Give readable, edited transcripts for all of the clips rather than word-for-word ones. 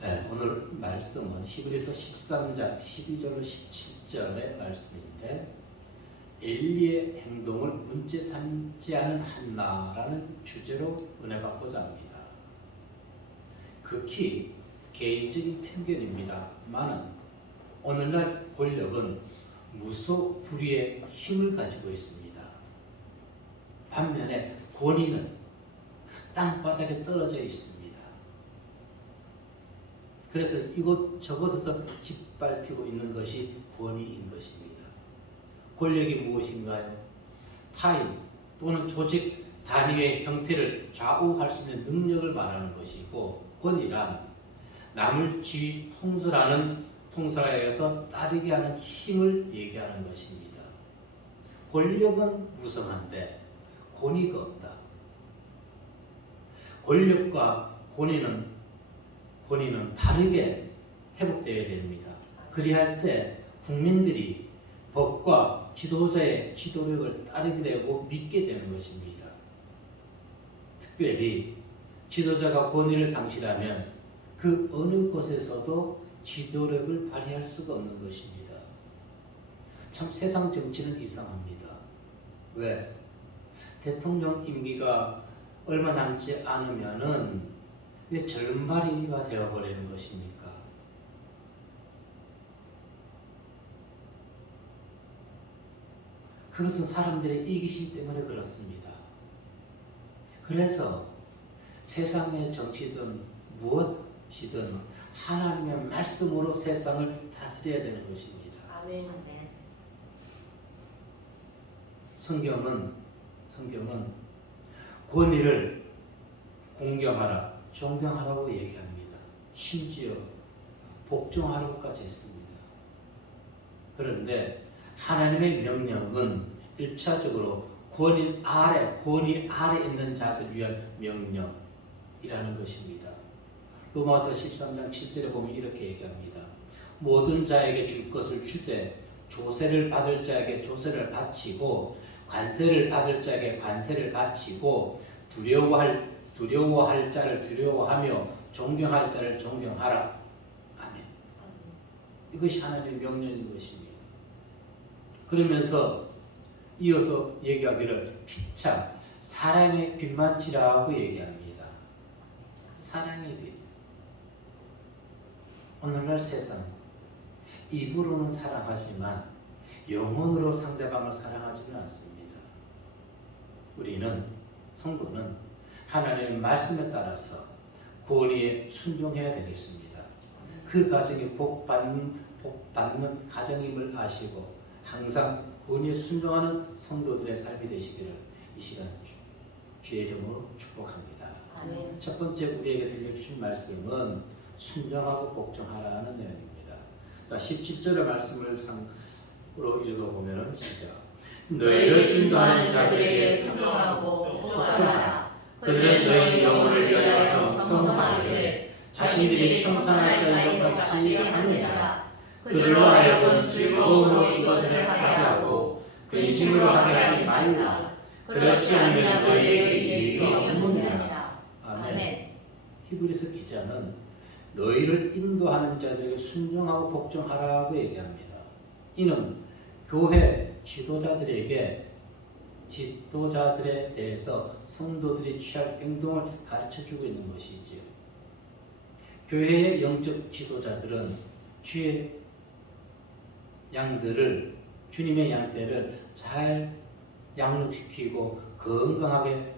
네, 오늘 말씀은 히브리서 13장 12절로 17절의 말씀인데 엘리의 행동을 문제 삼지 않은 한나라는 주제로 은혜 받고자 합니다. 극히 개인적인 편견입니다만은 오늘날 권력은 무소불위의 힘을 가지고 있습니다. 반면에 권위는 땅바닥에 떨어져 있습니다. 그래서 저곳에서 짓밟히고 있는 것이 권위인 것입니다. 권력이 무엇인가요? 타인 또는 조직 단위의 형태를 좌우할 수 있는 능력을 말하는 것이고, 권위란 남을 통솔하여서 따르게 하는 힘을 얘기하는 것입니다. 권력은 무성한데 권위가 없다. 권력과 권위는 바르게 회복되어야 됩니다. 그리할 때 국민들이 법과 지도자의 지도력을 따르게 되고 믿게 되는 것입니다. 특별히 지도자가 권위를 상실하면 그 어느 곳에서도 지도력을 발휘할 수가 없는 것입니다. 참 세상 정치는 이상합니다. 왜? 대통령 임기가 얼마 남지 않으면은 왜 절반이가 되어버리는 것입니까? 그것은 사람들의 이기심 때문에 그렇습니다. 그래서 세상의 정치든 무엇이든 하나님의 말씀으로 세상을 다스려야 되는 것입니다. 아멘. 성경은 권위를 공경하라, 존경하라고 얘기합니다. 심지어 복종하라고까지 했습니다. 그런데 하나님의 명령은 1차적으로 권위 아래 있는 자들 위한 명령이라는 것입니다. 로마서 13장 7절에 보면 이렇게 얘기합니다. 모든 자에게 줄 것을 주되 조세를 받을 자에게 조세를 바치고 관세를 받을 자에게 관세를 바치고 두려워할 자를 두려워하며 존경할 자를 존경하라. 아멘. 이것이 하나님의 명령인 것입니다. 그러면서 이어서 얘기하기를 피차 사랑의 빛만 지라고 얘기합니다. 사랑의 빛. 오늘날 세상 입으로는 사랑하지만 영혼으로 상대방을 사랑하지는 않습니다. 우리는 성도는 하나님의 말씀에 따라서 권위에 순종해야 되겠습니다. 그 가정이 복받는 가정임을 아시고 항상 권위에 순종하는 성도들의 삶이 되시기를 이 시간 주의 이름으로 축복합니다. 아멘. 첫 번째 우리에게 들려주신 말씀은 순종하고 복종하라는 내용입니다. 자, 17절의 말씀을 상으로 읽어보면 시작. 너희를 인도하는 자들에게 순종하고 복종하라. 그들은 너희 영혼을 위하여 정성하기를 자신들이 청산할 자인 것 같이 하느니라. 그들로 하여금 즐거움으로 이것을 하게 하고 근심으로 하게 하지 말라. 그렇지 않으면 너희에게 유익이 없느니라. 아멘. 히브리서 기자는 너희를 인도하는 자들에게 순종하고 복종하라고 얘기합니다. 이는 교회 지도자들에 대해서 성도들이 취할 행동을 가르쳐주고 있는 것이지요. 교회의 영적 지도자들은 주님의 양떼를 잘 양육시키고 건강하게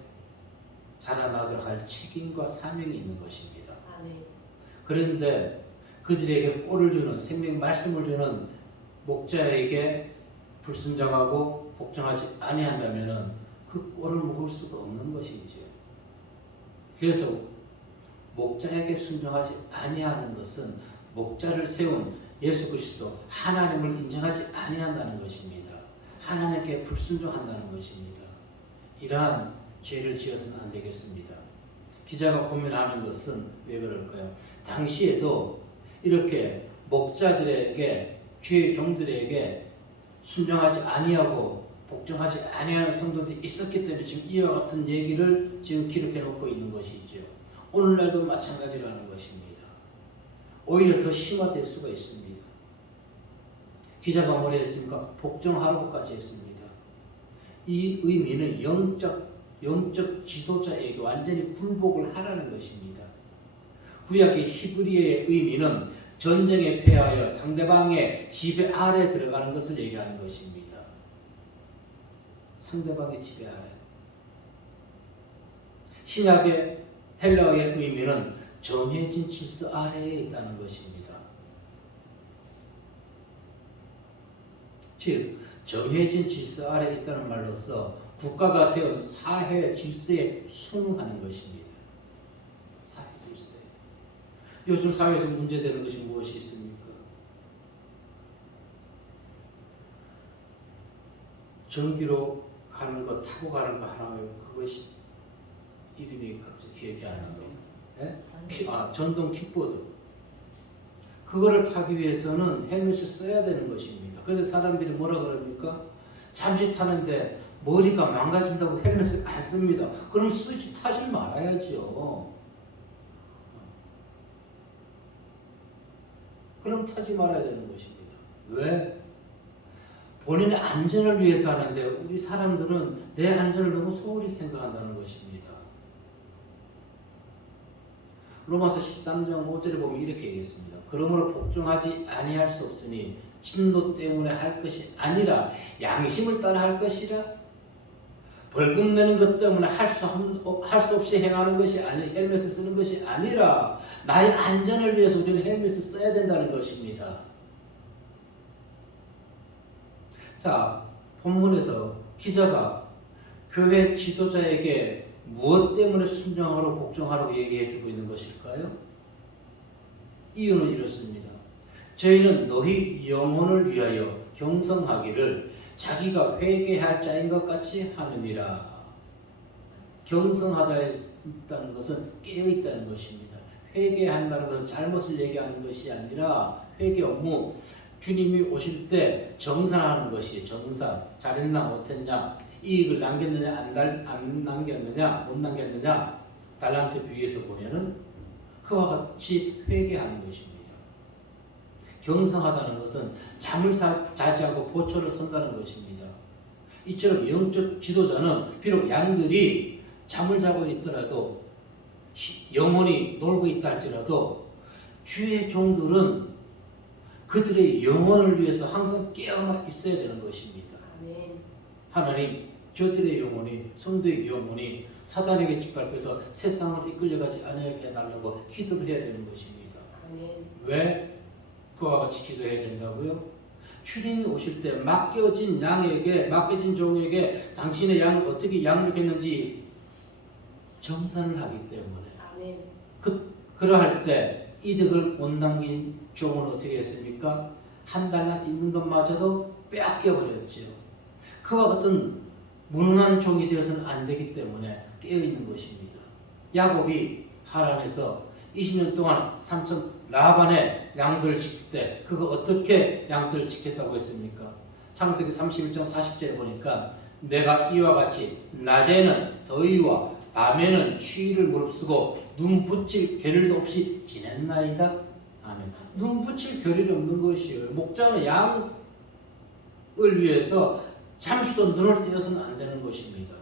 자라나도록 할 책임과 사명이 있는 것입니다. 아멘. 그런데 그들에게 꼴을 주는 생명 말씀을 주는 목자에게 불순종하고 복종하지 아니한다면은 그 꼴을 먹을 수가 없는 것이지요. 그래서 목자에게 순종하지 아니하는 것은 목자를 세운 예수 그리스도 하나님을 인정하지 아니한다는 것입니다. 하나님께 불순종한다는 것입니다. 이러한 죄를 지어서는 안 되겠습니다. 기자가 고민하는 것은 왜 그럴까요? 당시에도 이렇게 목자들에게 주의 종들에게 순종하지 아니하고 복종하지 아니하는 성도들이 있었기 때문에 지금 이와 같은 얘기를 지금 기록해 놓고 있는 것이죠. 오늘날도 마찬가지라는 것입니다. 오히려 더 심화될 수가 있습니다. 기자가 뭐라 했습니까? 복종하라고까지 했습니다. 이 의미는 영적 지도자에게 완전히 굴복을 하라는 것입니다. 구약의 히브리어의 의미는 전쟁에 패하여 상대방의 지배 아래 들어가는 것을 얘기하는 것입니다. 상대방의 지배 아래. 신약의 헬라어의 의미는 정해진 질서 아래에 있다는 것입니다. 즉, 정해진 질서 아래에 있다는 말로서 국가가 세운 사회 질서에 순응하는 것입니다. 사회 질서에. 요즘 사회에서 문제되는 것이 무엇이 있습니까? 전기로 가는 거, 타고 가는 거 하나, 그것이 이름이 갑자기 기억이 안 나요. 예? 전동 킥보드. 그거를 타기 위해서는 헬멧을 써야 되는 것입니다. 그런데 사람들이 뭐라 그럽니까? 잠시 타는데 머리가 망가진다고 헬멧을 안 씁니다. 그럼 타지 말아야죠. 그럼 타지 말아야 되는 것입니다. 왜? 본인의 안전을 위해서 하는데 우리 사람들은 내 안전을 너무 소홀히 생각한다는 것입니다. 로마서 13장 5절에 보면 이렇게 얘기했습니다. 그러므로 복종하지 아니할 수 없으니 진노 때문에 할 것이 아니라 양심을 따라 할 것이라. 벌금 내는 것 때문에 할 수 없이 행하는 것이 아니, 헬멧을 쓰는 것이 아니라 나의 안전을 위해서 우리는 헬멧을 써야 된다는 것입니다. 자, 본문에서 기자가 교회 지도자에게 무엇 때문에 순종하라고 복종하라고 얘기해 주고 있는 것일까요? 이유는 이렇습니다. 저희는 너희 영혼을 위하여 경성하기를 자기가 회개할 자인 것 같이 하느니라. 경성하다 있다는 것은 깨어있다는 것입니다. 회개한다는 것은 잘못을 얘기하는 것이 아니라 회개 업무, 주님이 오실 때 정산하는 것이 정산. 잘했나 못했냐, 이익을 남겼느냐 안 남겼느냐 못 남겼느냐, 달란트 비유에서 보면은 그와 같이 회개하는 것입니다. 경성하다는 것은 잠을 자지 않고 보초를 선다는 것입니다. 이처럼 영적 지도자는 비록 양들이 잠을 자고 있더라도, 영혼이 놀고 있다 할지라도 주의 종들은 그들의 영혼을 위해서 항상 깨어나 있어야 되는 것입니다. 아멘. 하나님, 저들의 영혼이, 성도의 영혼이 사단에게 짓밟혀서 세상을 이끌려가지 않게 해달라고 기도를 해야 되는 것입니다. 아멘. 왜 그와 같이 기도해야 된다고요? 주님이 오실 때 맡겨진 종에게 당신의 양을 어떻게 양육했는지 정산을 하기 때문에, 아멘. 그러할 때 이득을 못 남긴 종은 어떻게 했습니까? 한 달란트 있는 것마저도 빼앗겨버렸죠. 그와 같은 무능한 종이 되어서는 안 되기 때문에 깨어있는 것입니다. 야곱이 하란에서 20년 동안 삼촌 라반의 양들을 지킬 때 그거 어떻게 양들을 지켰다고 했습니까? 창세기 31장 40절에 보니까 내가 이와 같이 낮에는 더위와 밤에는 추위를 무릅쓰고 눈 붙일 겨를도 없이 지냈나이다. 아멘. 눈 붙일 겨를이 없는 것이에요. 목자는 양을 위해서 잠시도 눈을 떼어서는 안 되는 것입니다.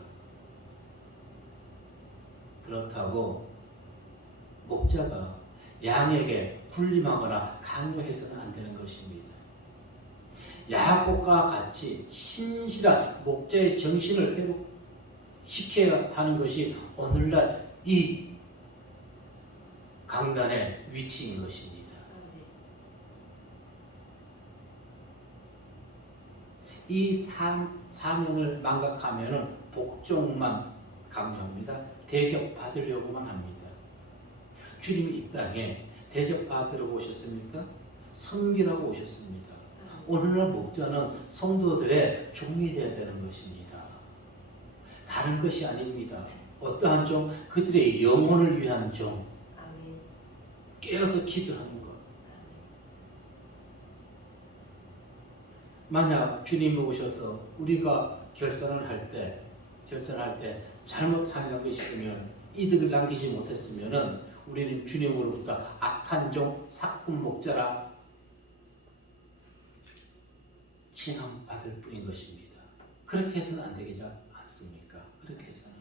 그렇다고 목자가 양에게 군림하거나 강요해서는 안 되는 것입니다. 야곱과 같이 신실한 목자의 정신을 회복시켜야 하는 것이 오늘날 이 강단의 위치인 것입니다. 이 사명을 망각하면 복종만 강요합니다. 대접받으려고만 합니다. 주님이 이 땅에 대접받으러 오셨습니까? 섬기라고 오셨습니다. 오늘날 목자는 성도들의 종이 되어야 되는 것입니다. 다른 것이 아닙니다. 어떠한 종? 그들의 영혼을 위한 종. 깨어서 기도하는 것. 만약 주님이 오셔서 우리가 결산을 할 때 잘못하는 것이 있으면, 이득을 남기지 못했으면은 우리는 주님으로부터 악한 종 사꾼 목자라 칭함받을 뿐인 것입니다. 그렇게 해서는 안 되지 않습니까? 그렇게 해서는.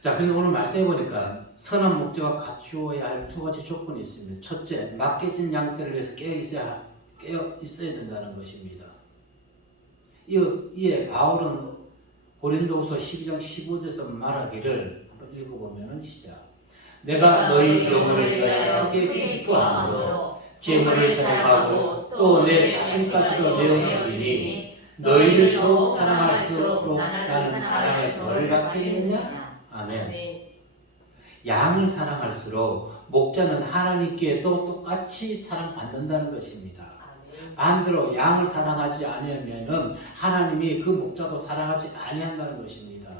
자, 근데 오늘 말씀해 보니까 선한 목자가 갖추어야 할 두 가지 조건이 있습니다. 첫째, 맡겨진 양떼를 위해서 깨어 있어야 된다는 것입니다. 이에 바울은 고린도후서 12장 15절에서 말하기를 한번 읽어보면 시작. 내가 너희 영혼을 위하여 크게 기뻐함으로 재물을 제공하고 또 내 자신까지도 내어주리니 너희를 더욱 사랑할수록 나는 사랑을 덜 받겠느냐? 아멘. 양을 사랑할수록 목자는 하나님께도 똑같이 사랑받는다는 것입니다. 반대로 양을 사랑하지 아니하면은 하나님이 그 목자도 사랑하지 아니한다는 것입니다.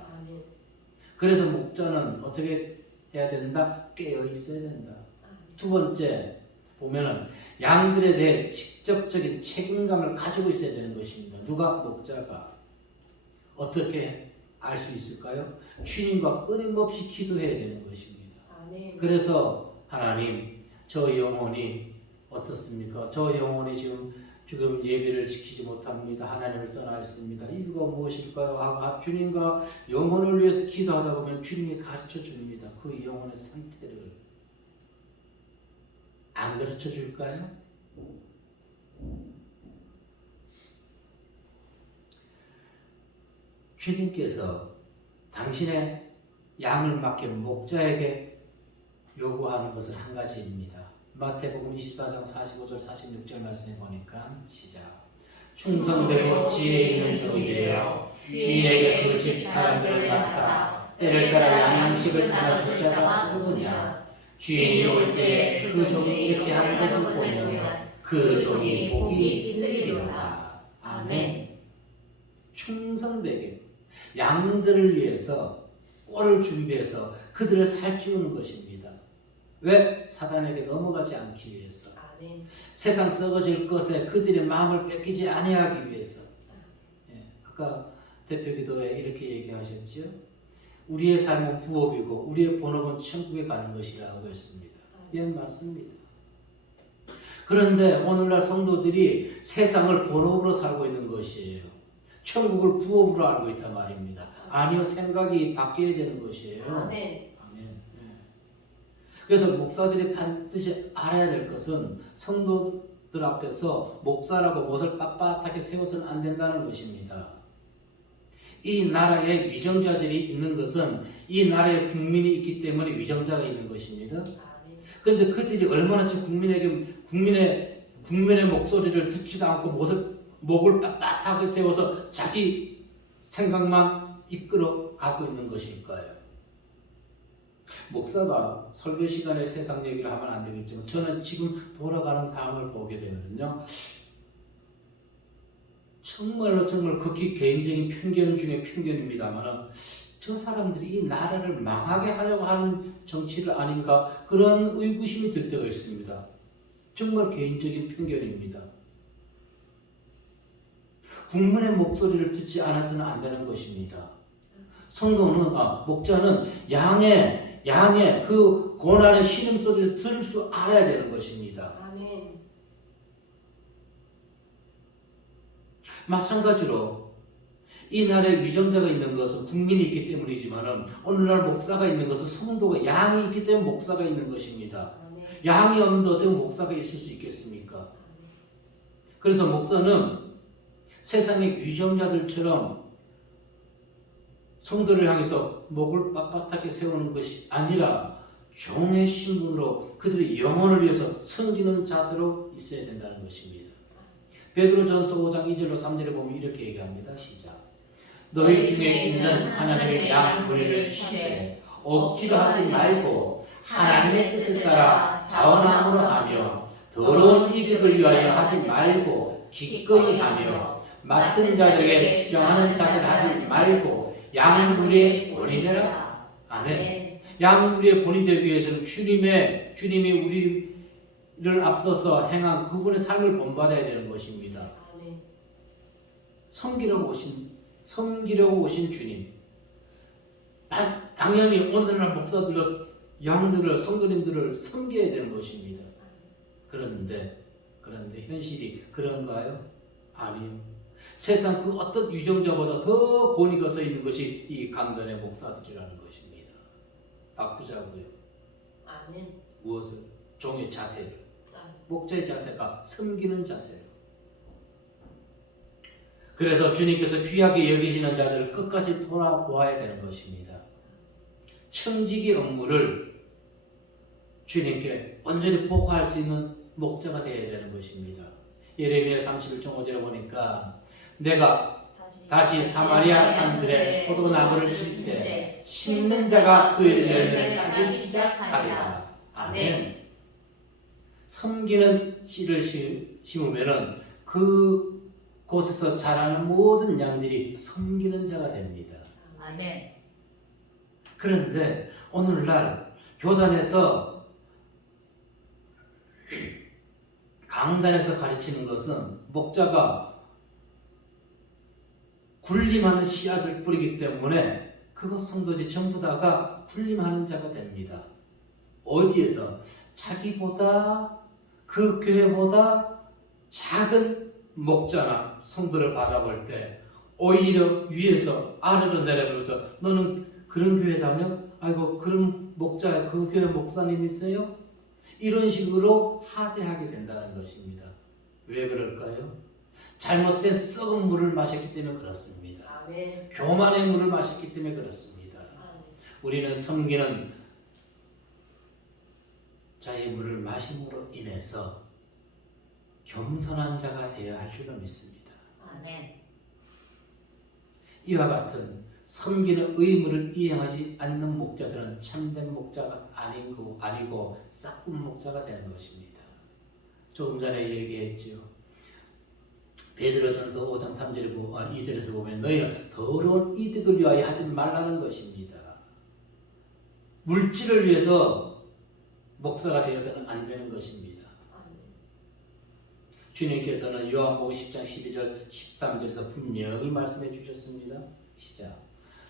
그래서 목자는 어떻게 해야 된다? 깨어 있어야 된다. 두 번째 보면은 양들에 대해 직접적인 책임감을 가지고 있어야 되는 것입니다. 누가? 목자가. 어떻게 알 수 있을까요? 주님과 끊임없이 기도해야 되는 것입니다. 그래서 하나님, 저 영혼이 어떻습니까? 저 영혼이 지금 예배를 지키지 못합니다. 하나님을 떠나 있습니다. 이유가 무엇일까요? 하고 주님과 영혼을 위해서 기도하다 보면 주님이 가르쳐 줍니다. 그 영혼의 상태를. 안 가르쳐 줄까요? 주님께서 당신의 양을 맡긴 목자에게 요구하는 것은 한 가지입니다. 마태복음 24장 45절 46절 말씀해 보니까 시작. 충성되고 지혜 있는 종이 되어 주인에게 그 집 사람들을 맡아 때를 따라 양식을 나눠줄 자가 누구냐? 주인이 올 때에 그 종이 이렇게 하는 것을 보면 그 종이 복이 있으리로다. 아멘. 충성되게 양들을 위해서 꼴을 준비해서 그들을 살찌우는 것입니다. 왜? 사단에게 넘어가지 않기 위해서. 세상 썩어질 것에 그들의 마음을 뺏기지 아니하기 위해서. 아까 대표기도에 이렇게 얘기하셨죠. 우리의 삶은 부업이고 우리의 본업은 천국에 가는 것이라고 했습니다. 예, 맞습니다. 그런데 오늘날 성도들이 세상을 본업으로 살고 있는 것이에요. 천국을 부업으로 알고 있단 말입니다. 아니요, 생각이 바뀌어야 되는 것이에요. 아멘. 그래서 목사들이 반드시 알아야 될 것은 성도들 앞에서 목사라고 못을 빳빳하게 세워서는 안 된다는 것입니다. 이 나라에 위정자들이 있는 것은 이 나라에 국민이 있기 때문에 위정자가 있는 것입니다. 그런데 그들이 얼마나 지금 국민의 목소리를 듣지도 않고 목을 빳빳하게 세워서 자기 생각만 이끌어 가고 있는 것일까요? 목사가 설교 시간에 세상 얘기를 하면 안 되겠지만 저는 지금 돌아가는 상황을 보게 되면요, 정말 극히 개인적인 편견 중에 편견입니다만 저 사람들이 이 나라를 망하게 하려고 하는 정치를 아닌가 그런 의구심이 들 때가 있습니다. 정말 개인적인 편견입니다. 국민의 목소리를 듣지 않아서는 안 되는 것입니다. 목자는 양의 그 고난의 신음소리를 들을 수 알아야 되는 것입니다. 아멘. 마찬가지로 이 나라에 위정자가 있는 것은 국민이 있기 때문이지만 오늘날 목사가 있는 것은 성도가 양이 있기 때문에 목사가 있는 것입니다. 아멘. 양이 없는데 어떻게 목사가 있을 수 있겠습니까? 그래서 목사는 세상의 위정자들처럼 성도를 향해서 목을 빳빳하게 세우는 것이 아니라 종의 신분으로 그들의 영혼을 위해서 섬기는 자세로 있어야 된다는 것입니다. 베드로전서 5장 2절로 3절에 보면 이렇게 얘기합니다. 시작. 너희 중에 있는 하나님의 양 무리를 취해 억지로 하지 말고 하나님의 뜻을 따라 자원함으로 하며 더러운 이득을 위하여 하지 말고 기꺼이 하며 맡은 자들에게 주장하는 자세를 하지 말고 양 무리의 본이 되라. 아멘. 양 무리의 본이 되기 위해서는 주님이 우리를 앞서서 행한 그분의 삶을 본받아야 되는 것입니다. 섬기려고 오신 주님. 당연히 오늘날 목사들도 양들을 성도님들을 섬겨야 되는 것입니다. 그런데 현실이 그런가요? 아니요. 세상 그 어떤 유정자보다 더 권위가 서 있는 것이 이 강단의 목사들이라는 것입니다. 바꾸자고요. 아멘. 무엇을? 종의 자세를. 아멘. 목자의 자세가 섬기는 자세로. 그래서 주님께서 귀하게 여기시는 자들을 끝까지 돌아보아야 되는 것입니다. 청지기 업무를 주님께 온전히 보고할 수 있는 목자가 되어야 되는 것입니다. 예레미야 31장 5절에 보니까 내가 다시 사마리아 산들의 포도나무를 심을 때 심는 자가 그 열매를 따기 시작하리라. 아멘. 섬기는 씨를 심으면은 그 곳에서 자라는 모든 양들이 섬기는 자가 됩니다. 아멘. 그런데 오늘날 교단에서 강단에서 가르치는 것은 목자가 군림하는 씨앗을 뿌리기 때문에 그것 성도들이 전부 다가 군림하는 자가 됩니다. 어디에서? 자기보다 그 교회보다 작은 목자나 성도를 바라볼 때 오히려 위에서 아래로 내려보면서 너는 그런 교회 다녀? 아이고 그런 목자 그 교회 목사님 있어요? 이런 식으로 하대하게 된다는 것입니다. 왜 그럴까요? 잘못된 썩은 물을 마셨기 때문에 그렇습니다. 아멘. 교만의 물을 마셨기 때문에 그렇습니다. 우리는 섬기는 자의 물을 마심으로 인해서 겸손한 자가 되어야 할 줄로 믿습니다. 아멘. 이와 같은 섬기는 의무를 이행하지 않는 목자들은 참된 목자가 아니고 싹군 목자가 되는 것입니다. 조금 전에 얘기했죠. 베드로전서 5장 2절에서 보면 너희는 더러운 이득을 위하여 하지 말라는 것입니다. 물질을 위해서 목사가 되어서는 안 되는 것입니다. 주님께서는 요한복음 10장 12절 13절에서 분명히 말씀해 주셨습니다. 시작.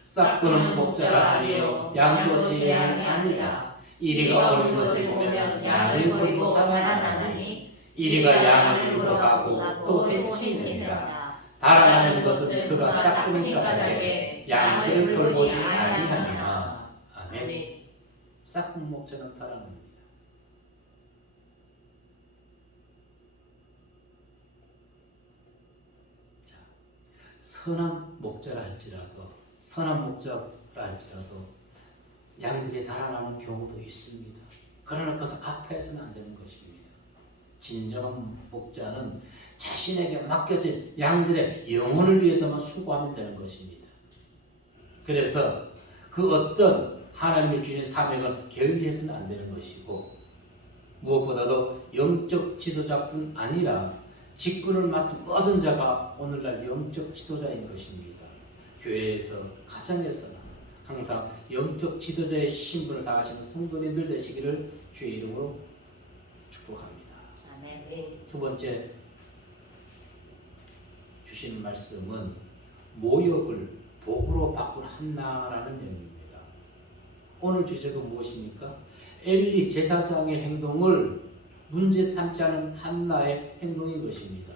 싹구는 목자가 아니요 양도 제 양이 아니라 이리가 오는 것을 보면 양을 버리고 달아나나니 이리가 양을 물어 가고 또 해치느니라. 달아나는 것은 그가 싹구니까 되되 양들을 돌보지 아니하니라. 아멘. 싹군 목자는 달아납니다. 자, 선한 목자라 할지라도 양들이 달아나는 경우도 있습니다. 그러나 그것은 아파해서는 안 되는 것입니다. 진정한 목자는 자신에게 맡겨진 양들의 영혼을 위해서만 수고하면 되는 것입니다. 그래서 그 어떤 하나님이 주신 사명을 게을리해서는 안 되는 것이고 무엇보다도 영적 지도자뿐 아니라 직분을 맡은 모든 자가 오늘날 영적 지도자인 것입니다. 교회에서 가정에서나 항상 영적 지도자의 신분을 다하시는 성도님들 되시기를 주의 이름으로 축복합니다. 아멘. 두 번째 주시는 말씀은 모욕을 복으로 바꾼 한나라는 내용입니다. 오늘 주제가 무엇입니까? 엘리 제사장의 행동을 문제 삼지 않은 한나의 행동인 것입니다.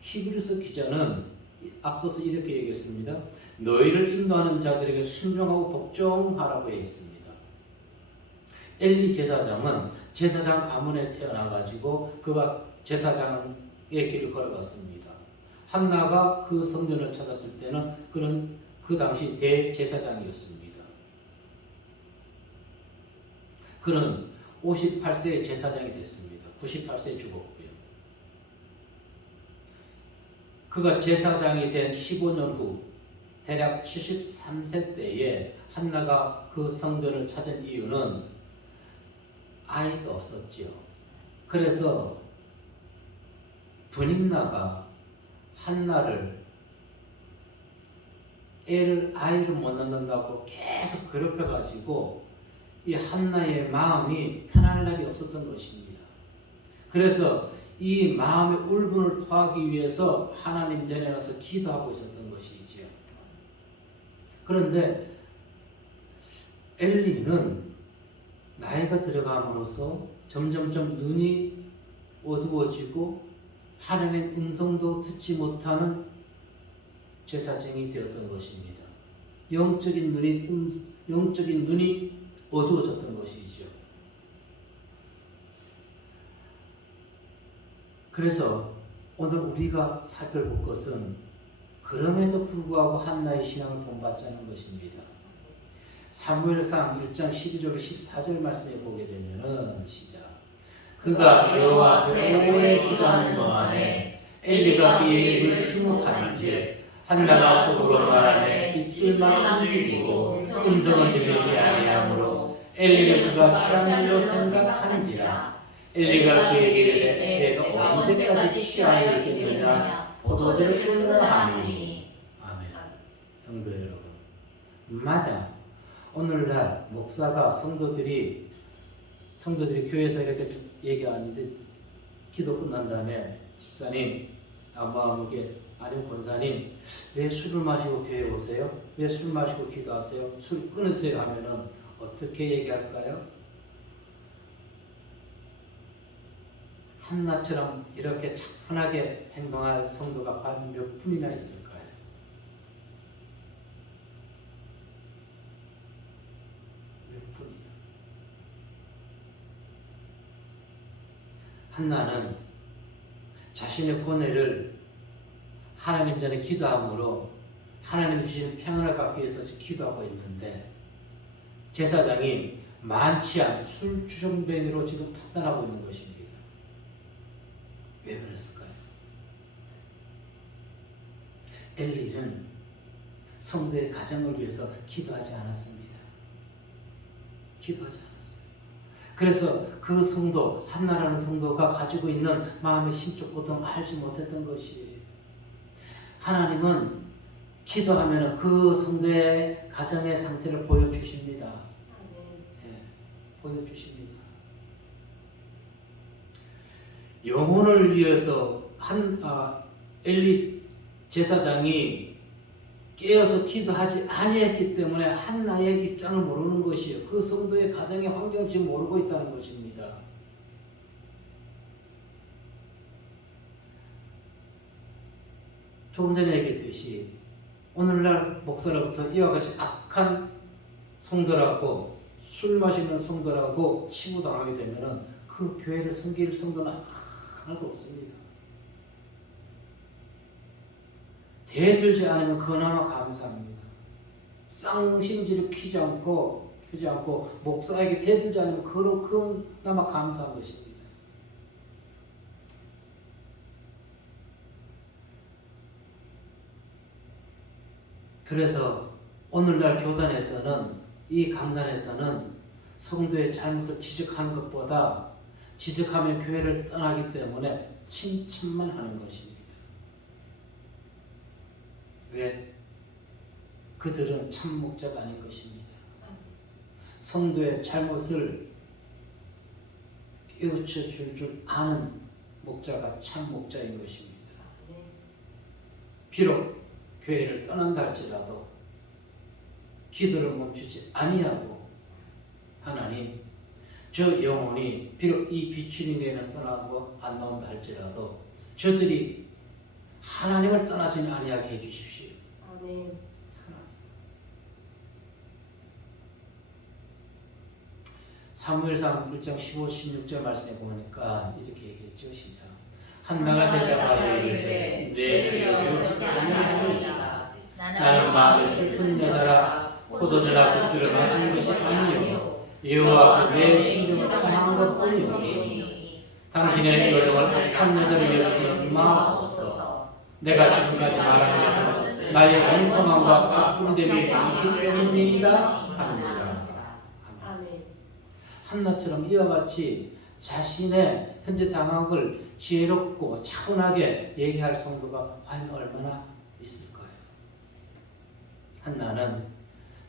히브리서 기자는 앞서서 이렇게 얘기했습니다. 너희를 인도하는 자들에게 순종하고 복종하라고 했습니다. 엘리 제사장은 제사장 가문에 태어나가지고 그가 제사장의 길을 걸어갔습니다. 한나가 그 성전을 찾았을 때는 그는 그 당시 대제사장이었습니다. 그는 58세에 제사장이 됐습니다. 98세에 죽었고요. 그가 제사장이 된 15년 후 대략 73세 때에 한나가 그 성전을 찾은 이유는 아이가 없었지요. 그래서 분임나가 한나를 아이를 못 낳는다고 계속 괴롭혀가지고 이 한나의 마음이 편할 날이 없었던 것입니다. 그래서 이 마음의 울분을 토하기 위해서 하나님 전에 나서 기도하고 있었던 것이지요. 그런데 엘리는 나이가 들어감으로써 점점점 눈이 어두워지고 하나님의 음성도 듣지 못하는 제사장이 되었던 것입니다. 영적인 눈이 어두워졌던 것이죠. 그래서 오늘 우리가 살펴볼 것은 그럼에도 불구하고 한나의 신앙을 본받자는 것입니다. 사무엘상 1장 12절 14절 말씀에 보게 되면은 시작. 그가 여호와 앞에 오래 기도하는 동안에 엘리가 그의 입을 주목하는지 한나가 속으로 말하며 입술만 움직이고 음성은 들리지 아니하므로 엘리는 그가 취한 일로 생각하는지라. 엘리가 그에게 이르되 내가 언제까지 취하여 있겠느냐 포도주를 끓이라 하니. 아멘. 성도 여러분, 맞아. 오늘날 목사가 성도들이 교회에서 이렇게 쭉 얘기하는데 기도 끝난 다음에 집사님, 아무게 아니면 권사님 왜 술을 마시고 교회에 오세요? 왜 술 마시고 기도하세요? 술 끊으세요 하면은 어떻게 얘기할까요? 한나처럼 이렇게 차분하게 행동할 성도가 과연 몇 분이나 있을까요? 몇 분이나. 한나는 자신의 고뇌를 하나님 전에 기도함으로 하나님 주신 평안을 갖기 위해서 기도하고 있는데 제사장이 많지 않은 술주정뱅이로 지금 판단하고 있는 것입니다. 왜 그랬을까요? 엘리는 성도의 가정을 위해서 기도하지 않았습니다. 기도하지 않았어요. 그래서 그 성도, 한나라는 성도가 가지고 있는 마음의 심적 고통을 알지 못했던 것이에요. 하나님은 기도하면 그 성도의 가정의 상태를 보여주십니다. 네, 보여주십니다. 영혼을 위해서 엘리 제사장이 깨어서 기도하지 아니했기 때문에 한나의 입장을 모르는 것이에요. 그 성도의 가정의 환경을 지금 모르고 있다는 것입니다. 조금 전에 얘기했듯이 오늘날 목사로부터 이와 같이 악한 성도라고 술 마시는 성도라고 치부당하게 되면은 그 교회를 섬길 성도는 하나도 없습니다. 대들지 않으면 그나마 감사합니다. 쌍심지를 켜지 않고 목사에게 대들지 않으면 그나마 감사한 것입니다. 그래서 오늘날 교단에서는 이 강단에서는 성도의 잘못을 지적하는 것보다 지적하면 교회를 떠나기 때문에 칭찬만 하는 것입니다. 왜? 그들은 참 목자가 아닌 것입니다. 성도의 잘못을 깨우쳐 줄 아는 목자가 참 목자인 것입니다. 비록 교회를 떠난다 할지라도 기도를 멈추지 아니하고 하나님, 저 영혼이 비록 이 비추는 교회는 떠나고 안 나온다 할지라도 저들이 하나님을 떠나지는 아니하게 해주십시오. 아멘. 사무엘상 1장 15, 16절 말씀에 보니까 이렇게 얘기했죠. 시작. 한나가 대답하여 이르되 내 주여 오직 아니하노이다. 나는 마음이 슬픈 여자라 포도주나 독주를 마시는 것이 아니요 여호와 앞에 내 심령을 통한 것뿐이오니 당신의 여정을 악한 여자를 여기지 마옵소서. 내가 지금까지 말하는 것은 나의 원통함과 가뿐됨이 많기 때문이다 하는지라. 아멘. 한나처럼 이와 같이 자신의 현재 상황을 지혜롭고 차분하게 얘기할 성도가 과연 얼마나 있을 거예요. 한나는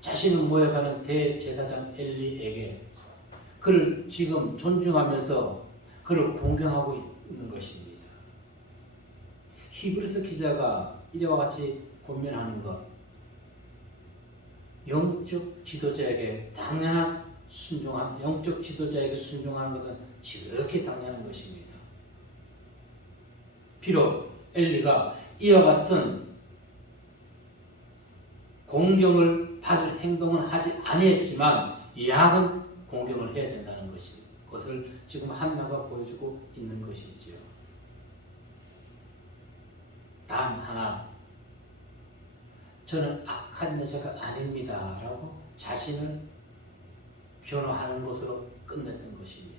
자신을 모여가는 대제사장 엘리에게 그를 지금 존중하면서 그를 공경하고 있는 것입니다. 히브리서 기자가 이와 같이 권면하는 것, 영적 지도자에게 당연한 순종한 영적 지도자에게 순종하는 것은 지극히 당연한 것입니다. 비록 엘리가 이와 같은 공경을 받을 행동은 하지 아니했지만 야은 공경을 해야 된다는 것을 지금 한나가 보여주고 있는 것이지요. 단 하나, 저는 악한 여자가 아닙니다 라고 자신을 변호하는 것으로 끝냈던 것입니다.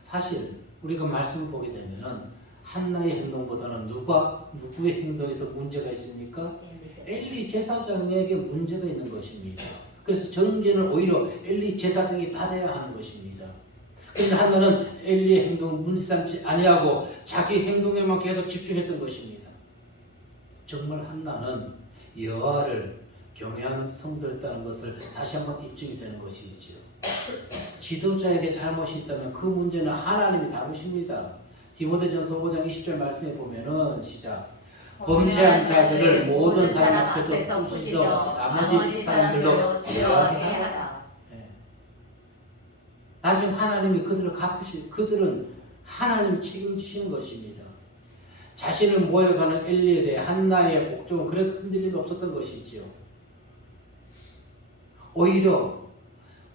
사실 우리가 말씀을 보게 되면은 한나의 행동보다는 누구의 행동에 더 문제가 있습니까? 엘리 제사장에게 문제가 있는 것입니다. 그래서 정죄는 오히려 엘리 제사장이 받아야 하는 것입니다. 그런데 한나는 엘리의 행동을 문제 삼지 아니하고 자기 행동에만 계속 집중했던 것입니다. 정말 한나는 여호와를 경외하는 성도였다는 것을 다시 한번 입증이 되는 것이지요. 지도자에게 잘못이 있다면 그 문제는 하나님이 다루십니다. 디모데전서 5장 20절 말씀에 보면은 시작. 범죄한 자들을 모든 사람 앞에서 부시서 나머지 사람들로 지혜하게 하라. 나중에 하나님이 그들을 갚으실, 그들은 하나님이 책임지시는 것입니다. 자신을 모욕하는 엘리에 대해 한나의 복종은 그래도 흔들림이 없었던 것이지요. 오히려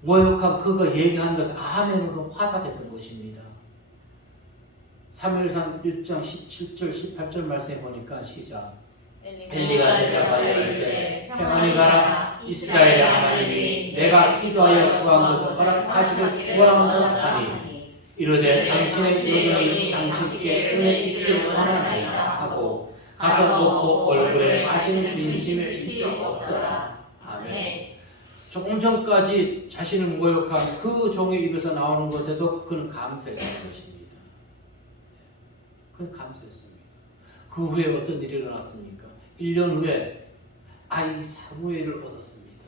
모욕한 그가 얘기하는 것을 아멘으로 화답했던 것입니다. 사무엘상 1장 17절 18절 말씀에 보니까 시작. 엘리가 대답하여 이르되 평안히 가라. 이스라엘의 하나님이 내가 기도하여 구한 것을 허락하시길 원하노니 이르되 당신의 여정이 당신께 은혜 있길 원하나이다 하고 가서 보고 얼굴에 다시는 근심 있을 수 없더라. 아멘. 조금 전까지 자신을 모욕한 그 종의 입에서 나오는 것에도 그는 감사했던 것입니다. 그는 감사했습니다. 그 후에 어떤 일이 일어났습니까? 1년 후에 아이 사무엘을 얻었습니다.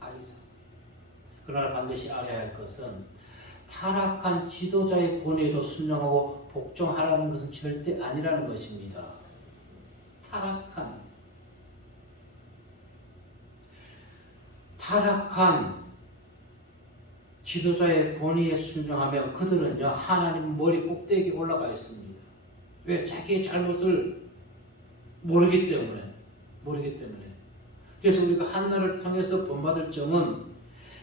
아이 사무엘. 그러나 반드시 알아야 할 것은 타락한 지도자의 권위에도 순종하고 복종하라는 것은 절대 아니라는 것입니다. 타락한 지도자의 권위에 순종하면 그들은요 하나님 머리 꼭대기에 올라가 있습니다. 왜? 자기의 잘못을 모르기 때문에. 그래서 우리가 한나를 통해서 본받을 점은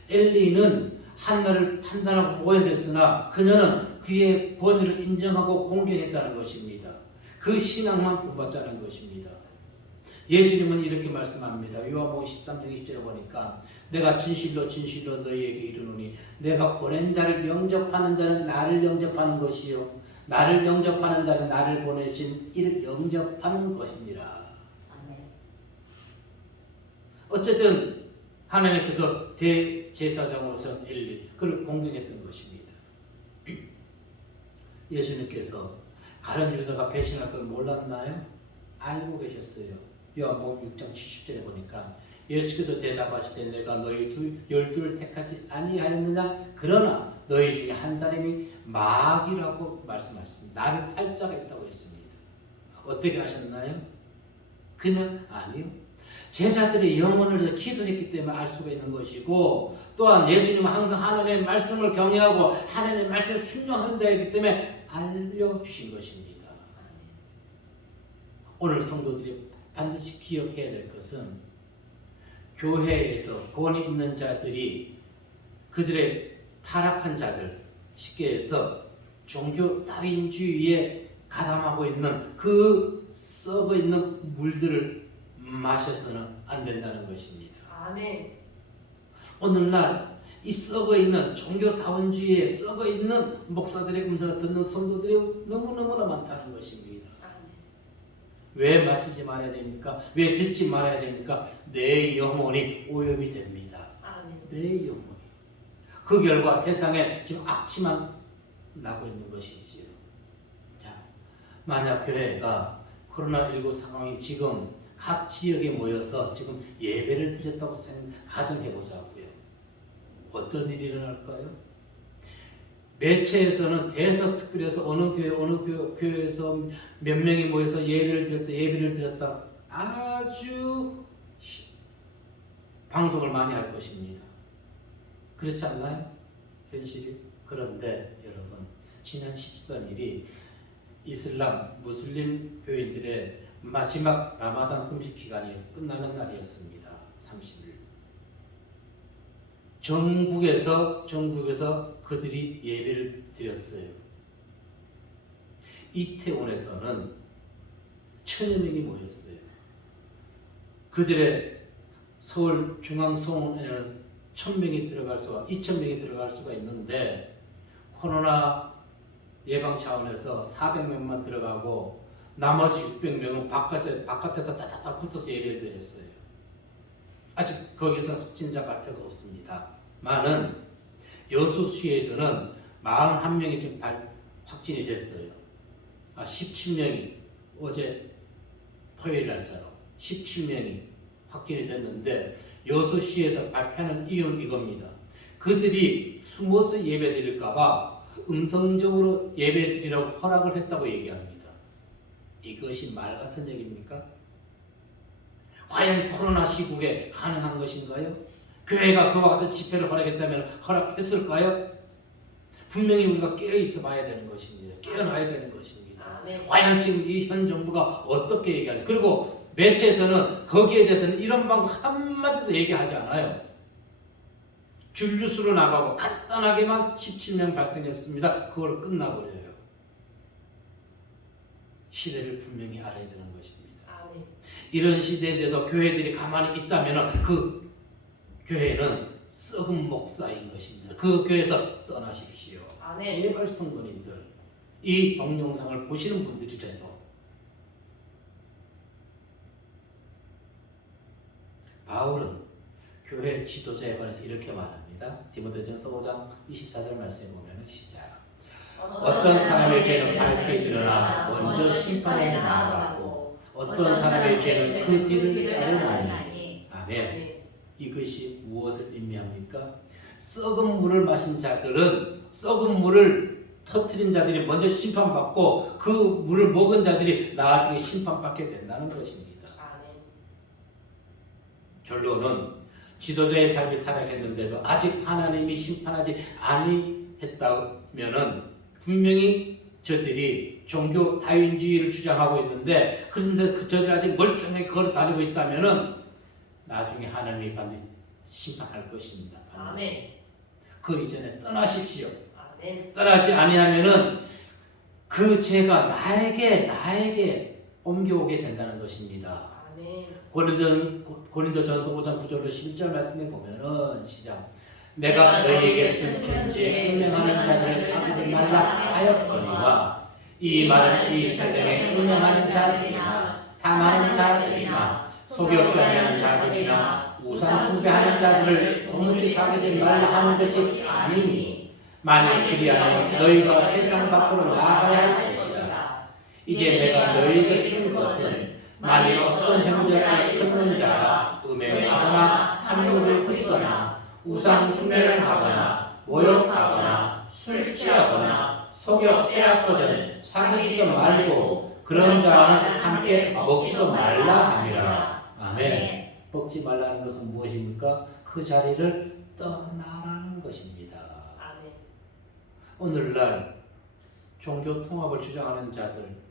엘리는 한나를 판단하고 모욕했으나 그녀는 그의 권위를 인정하고 공경했다는 것입니다. 그 신앙만 본받자는 것입니다. 예수님은 이렇게 말씀합니다. 요한복음 13장 20절에 보니까 내가 진실로 진실로 너희에게 이르노니 내가 보낸 자를 영접하는 자는 나를 영접하는 것이요 나를 영접하는 자는 나를 보내신 이를 영접하는 것이니라. 어쨌든 하나님께서 대제사장으로서 엘리 그를 공경했던 것입니다. 예수님께서 가룟 유다가 배신할 걸 몰랐나요? 알고 계셨어요. 요한복음 6장 70절에 보니까 예수께서 대답하시되 내가 너희 열두를 택하지 아니하였느냐? 그러나 너희 중에 한 사람이 마귀라고 말씀하셨습니다. 나를 팔자가 있다고 했습니다. 어떻게 하셨나요? 그냥 아니요. 제자들의 영혼을 기도했기 때문에 알 수가 있는 것이고 또한 예수님은 항상 하나님의 말씀을 경외하고 하나님의 말씀을 순종하는 자이기 때문에 알려주신 것입니다. 오늘 성도들이 반드시 기억해야 될 것은 교회에서 권위 있는 자들이 그들의 타락한 자들, 쉽게 해서 종교 다윈주의에 가담하고 있는 그 썩어 있는 물들을 마셔서는 안 된다는 것입니다. 아멘. 오늘날 이 썩어 있는 종교 다윈주의에 썩어 있는 목사들의 음성을 듣는 성도들이 너무너무나 많다는 것입니다. 왜 마시지 말아야 됩니까? 왜 듣지 말아야 됩니까? 내 영혼이 오염이 됩니다. 내 영혼이. 그 결과 세상에 지금 악취만 나고 있는 것이지요. 자, 만약 교회가 코로나19 상황이 지금 각 지역에 모여서 지금 예배를 드렸다고 가정해 보자고요. 어떤 일이 일어날까요? 매체에서는 대서특필해서 어느 교회에서 몇 명이 모여서 예배를 드렸다 아주 방송을 많이 할 것입니다. 그렇지 않나요? 현실이. 그런데 여러분, 지난 13일이 이슬람 무슬림 교인들의 마지막 라마단 금식 기간이 끝나는 날이었습니다. 30일. 전국에서 그들이 예배를 드렸어요. 이태원에서는 1000여 명이 모였어요. 그들의 서울 중앙성원에는 1000명이 들어갈 수가, 2000명이 들어갈 수가 있는데 코로나 예방 차원에서 400명만 들어가고 나머지 600명은 바깥에서 따닥따닥 붙어서 예배를 드렸어요. 아직 거기서 확진자 발표가 없습니다. 많은 여수시에서는 41명이 지금 확진이 됐어요. 17명이 어제 토요일 날짜로 17명이 확진이 됐는데 여수시에서 발표하는 이유는 이겁니다. 그들이 숨어서 예배 드릴까봐 음성적으로 예배 드리라고 허락을 했다고 얘기합니다. 이것이 말 같은 얘기입니까? 과연 코로나 시국에 가능한 것인가요? 교회가 그와 같은 집회를 허락했다면 허락했을까요? 분명히 우리가 깨어있어 봐야 되는 것입니다. 깨어나야 되는 것입니다. 과연 지금 이 현 정부가 어떻게 얘기하는지, 그리고 매체에서는 거기에 대해서는 이런 방법 한마디도 얘기하지 않아요. 줄뉴스로 나가고 간단하게만 17명 발생했습니다. 그걸 끝나버려요. 시대를 분명히 알아야 되는 것입니다. 이런 시대에도 교회들이 가만히 있다면 그 교회는 썩은 목사인 것입니다. 그 교회에서 떠나십시오. 제발 성도님들, 이 동영상을 보시는 분들이라도 바울은 교회 지도자에 관해서 이렇게 말합니다. 디모데전서 5장 24절 말씀에 보면 시작. 어떤 사람의 죄는 밝게 드러나 먼저 심판에 나아가고 어떤 사람의 죄는 그 뒤를 따르나니. 아멘. 이것이 무엇을 의미합니까? 썩은 물을 마신 자들은, 썩은 물을 터뜨린 자들이 먼저 심판받고 그 물을 먹은 자들이 나중에 심판받게 된다는 것입니다. 결론은 지도자의 삶이 타락했는데도 아직 하나님이 심판하지 아니했다면은 분명히 저들이 종교 다윈주의를 주장하고 있는데, 그런데 저들이 아직 멀쩡하게 걸어 다니고 있다면은 나중에 하나님이 반드시 심판할 것입니다. 반드시. 그 이전에 떠나십시오. 떠나지 아니하면은 그 죄가 나에게 옮겨오게 된다는 것입니다. 고린도전서 5장 9절로 11절 말씀에 보면은 시작. 내가 너희에게 쓴 편지에 음행하는 자들을 사귀지 말라 하였거니와 이 말은 이 세상에 음행하는 자들이나 탐하는 자들이나 속여 빼앗는 자들이나 우상 숭배하는 자들을 도무지 사귀지 말라 하는 것이 아니니, 만일 그리하면 너희가 세상 밖으로 나가야 할 것이다. 이제 내가 너희에게 쓴 것은 만일 어떤 형제를 끊는 자가 음행하거나 탐욕을 부리거나 우상 숭배를 하거나 모욕하거나 술 취하거나 속여 빼앗거든 사귀지도 말고 그런 자와는 함께 먹지도 말라 함이라. 아멘. 먹지 말라는 것은 무엇입니까? 그 자리를 떠나라는 것입니다. 아멘. 오늘날 종교 통합을 주장하는 자들,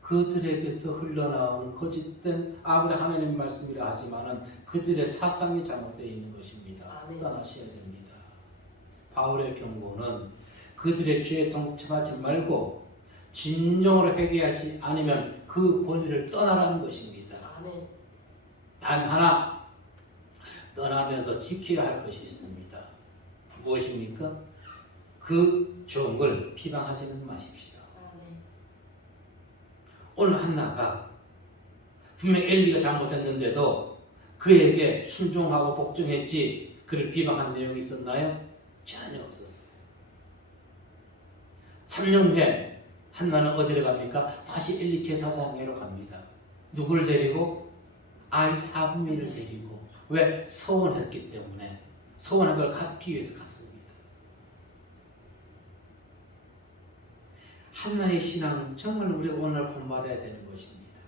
그들에게서 흘러나오는 거짓된, 아무리 하나님 말씀이라 하지만은 그들의 사상이 잘못되어 있는 것입니다. 아멘. 떠나셔야 됩니다. 바울의 경고는 그들의 죄에 동참하지 말고 진정으로 회개하지 않으면 그 권위를 떠나라는 것입니다. 아멘. 단 하나 떠나면서 지켜야 할 것이 있습니다. 무엇입니까? 그 종을 비방하지는 마십시오. 아멘. 오늘 한나가 분명 엘리가 잘못했는데도 그에게 순종하고 복종했지 그를 비방한 내용이 있었나요? 전혀 없었어요. 3년 후에 한나는 어디로 갑니까? 다시 엘리 제사장에로 갑니다. 누구를 데리고? 아이 사분미를 데리고. 왜? 서원했기 때문에. 서원한 걸 갚기 위해서 갔습니다. 한나의 신앙 정말 우리가 오늘 본받아야 되는 것입니다.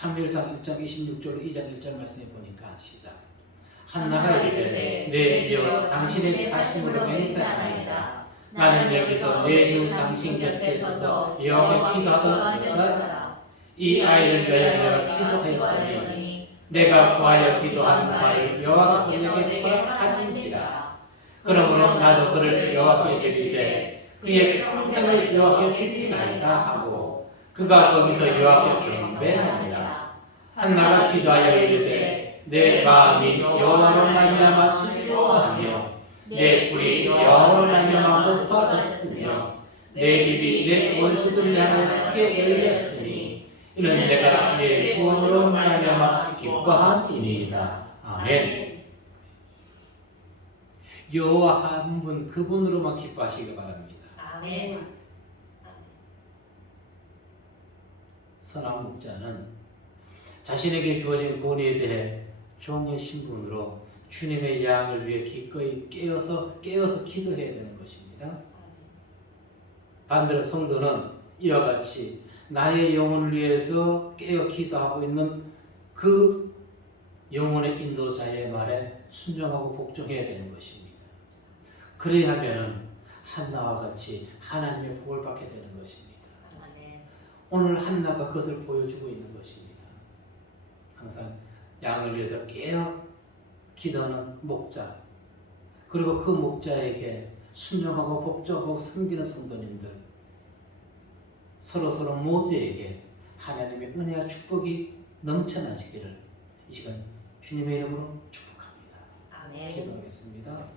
사무엘상 1장 26절로 2장 1절 말씀해 보니까 시작. 한나가 이르되 내 주여 당신의 사심으로 맹세하나이다. 나는 여기서 내 주 당신 곁에 서서 여호와께 기도하던 여자 이 아이를 위하여 내가 기도하였더니 내가 구하여 기도한 바를 여호와께서 내게 허락하신지라. 그러므로 나도 그를 여호와께 드리되 그의 평생을 여호와께 드리나이다 하고 그가 거기서 여호와께 경배하니라. 한나가 기도하여 이르되 내 마음이 여호와로 말미암아 즐거워하며 내 뿔이 여호와로 말미암아 높아졌으며 내 입이 내 원수들을 향하여 크게 열렸으니 이는 내가 주의 구원으로 말미암아 기뻐함이니이다. 아멘. 여호와 한 분 그분으로만 기뻐하시기 바랍니다. 아멘. 선한 목자는 자신에게 주어진 권위에 대해 종의 신분으로 주님의 양을 위해 기꺼이 깨어서 기도해야 되는 것입니다. 반대로 성도는 이와 같이 나의 영혼을 위해서 깨어 기도하고 있는 그 영혼의 인도자의 말에 순종하고 복종해야 되는 것입니다. 그래야 하면은 한나와 같이 하나님의 복을 받게 되는 것입니다. 오늘 한나가 그것을 보여주고 있는 것입니다. 항상 양을 위해서 깨어 기도하는 목자, 그리고 그 목자에게 순종하고 복종하고 섬기는 성도님들, 서로 모두에게 하나님의 은혜와 축복이 넘쳐나시기를 이 시간 주님의 이름으로 축복합니다. 아멘. 기도하겠습니다.